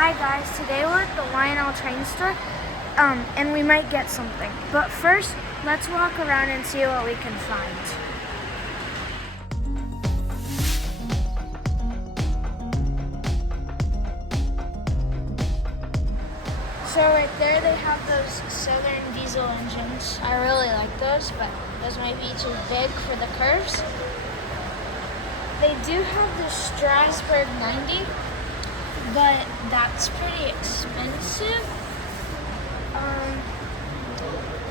Hi guys, today we're at the Lionel Train Store, and we might get something. But first, let's walk around and see what we can find. So right there they have those Southern diesel engines. I really like those, but those might be too big for the curves. They do have the Strasbourg 90, but that's pretty expensive.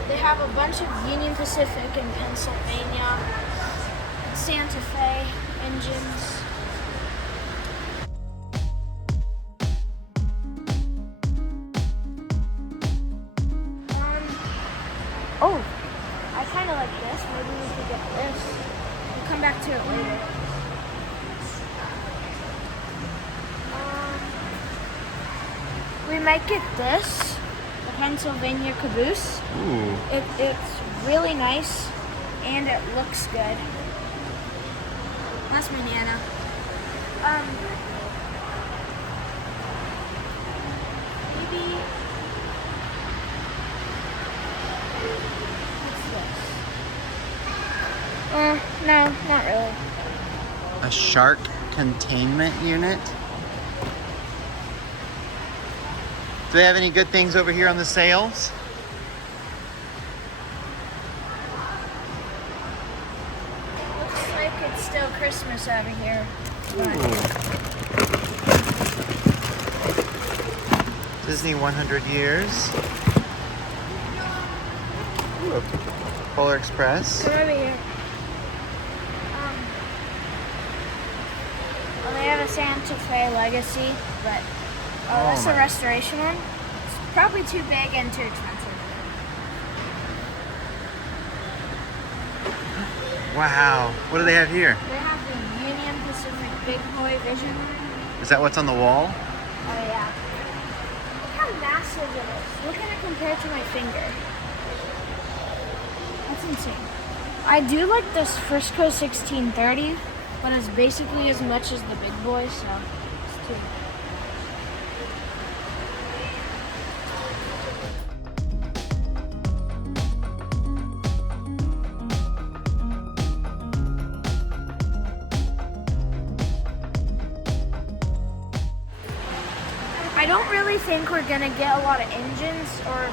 They have a bunch of Union Pacific in Pennsylvania, Santa Fe engines. Oh, I kind of like this. Maybe we could get this. We'll come back to it later. We might get this, the Pennsylvania caboose. Ooh. It's really nice, and it looks good. That's my Nana. Maybe. What's this? No, not really. A shark containment unit? Do they have any good things over here on the sales? Looks like it's still Christmas over here. Disney 100 years. Ooh, Polar Express. Come over here. Well, they have a Santa Fe Legacy, but that's a restoration one. It's probably too big and too expensive. Wow. What do they have here? They have the Union Pacific Big Boy Vision. Is that what's on the wall? Oh yeah. Look how massive it is. Look at it compared to my finger. That's insane. I do like this Frisco 1630, but it's basically as much as the big boy, so it's too. I don't really think we're gonna get a lot of engines or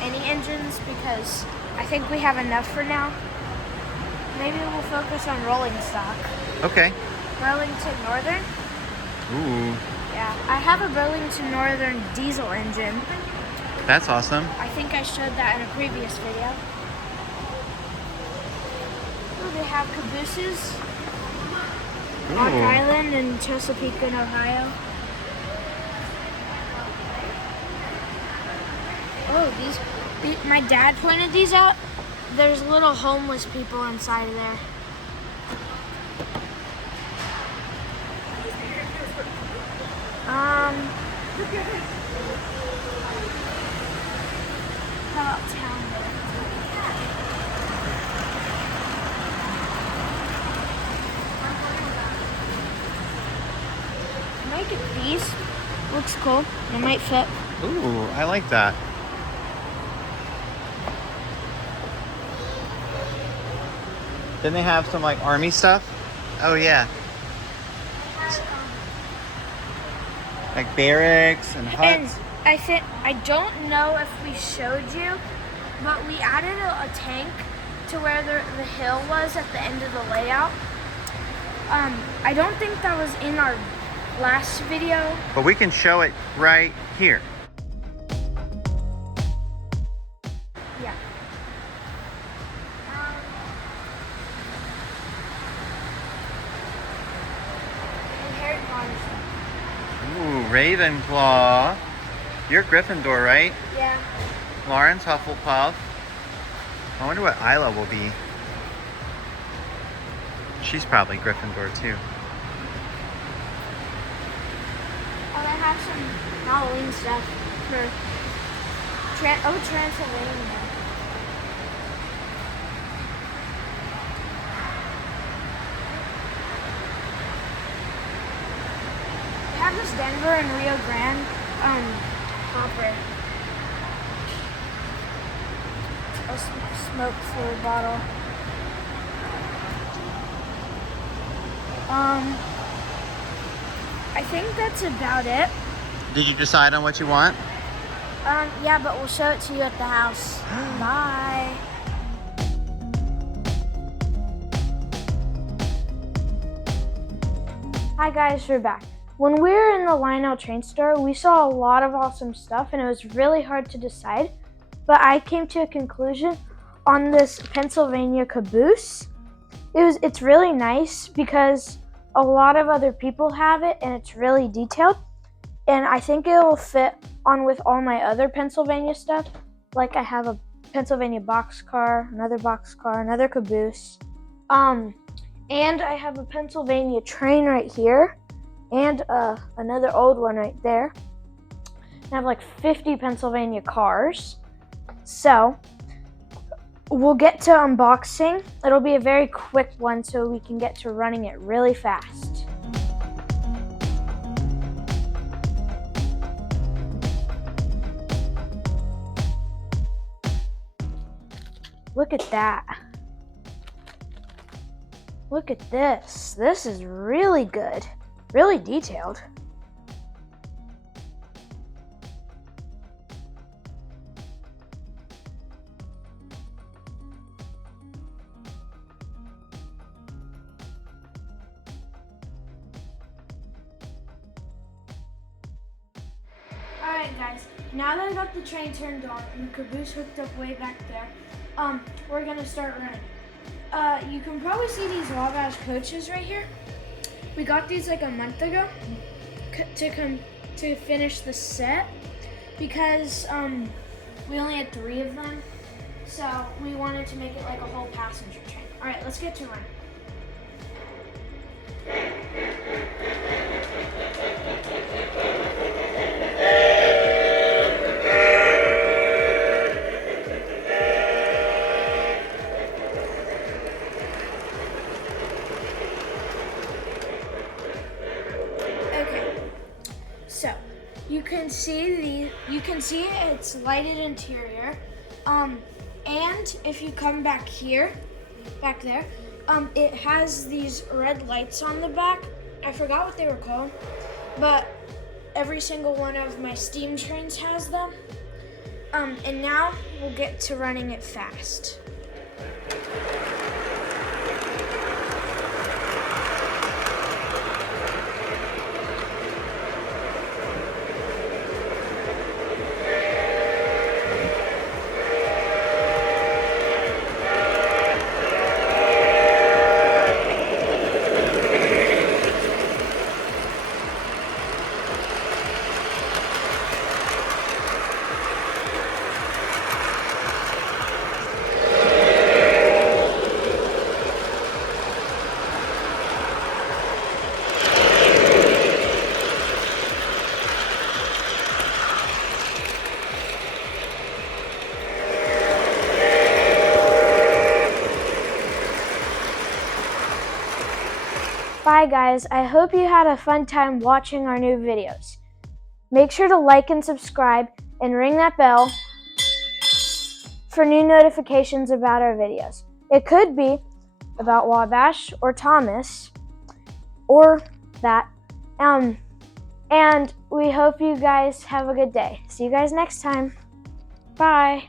any engines because I think we have enough for now. Maybe we'll focus on rolling stock. Okay. Burlington Northern. Ooh. Yeah, I have a Burlington Northern diesel engine. That's awesome. I think I showed that in a previous video. Ooh, they have cabooses. Rock Island and Chesapeake in Ohio. Oh, my dad pointed these out. There's little homeless people inside of there. How about town there? I might get these. Looks cool. They might fit. Ooh, I like that. Then they have some like army stuff. Oh yeah. Like barracks and huts. And I don't know if we showed you, but we added a tank to where the hill was at the end of the layout. I don't think that was in our last video. But we can show it right here. Yeah. And Harry Potter stuff. Ooh, Ravenclaw. You're Gryffindor, right? Yeah. Lauren's Hufflepuff. I wonder what Isla will be. She's probably Gryffindor too. Oh, they have some Halloween stuff for Transylvania. Denver and Rio Grande hopper. A smoke fluid bottle. I think that's about it. Did you decide on what you want? Yeah, but we'll show it to you at the house. Bye. Hi guys, we're back. When we were in the Lionel Train Store, we saw a lot of awesome stuff and it was really hard to decide, but I came to a conclusion on this Pennsylvania caboose. It's really nice because a lot of other people have it and it's really detailed, and I think it will fit on with all my other Pennsylvania stuff. Like I have a Pennsylvania boxcar, another caboose, and I have a Pennsylvania train right here, and another old one right there. I have like 50 Pennsylvania cars. So we'll get to unboxing. It'll be a very quick one so we can get to running it really fast. Look at that. Look at this. This is really good. Really detailed. Alright guys, now that I got the train turned on and the caboose hooked up way back there, we're gonna start running. You can probably see these Wabash coaches right here. We got these like a month ago to finish the set because we only had 3 of them, so we wanted to make it like a whole passenger train. All right, let's get to running. So you can see it's lighted interior, and if you come back there, it has these red lights on the back. I forgot what they were called, but every single one of my steam trains has them. And now we'll get to running it fast. Bye guys, I hope you had a fun time watching our new videos. Make sure to like and subscribe and ring that bell for new notifications about our videos. It could be about Wabash or Thomas or that. And we hope you guys have a good day. See you guys next time. Bye.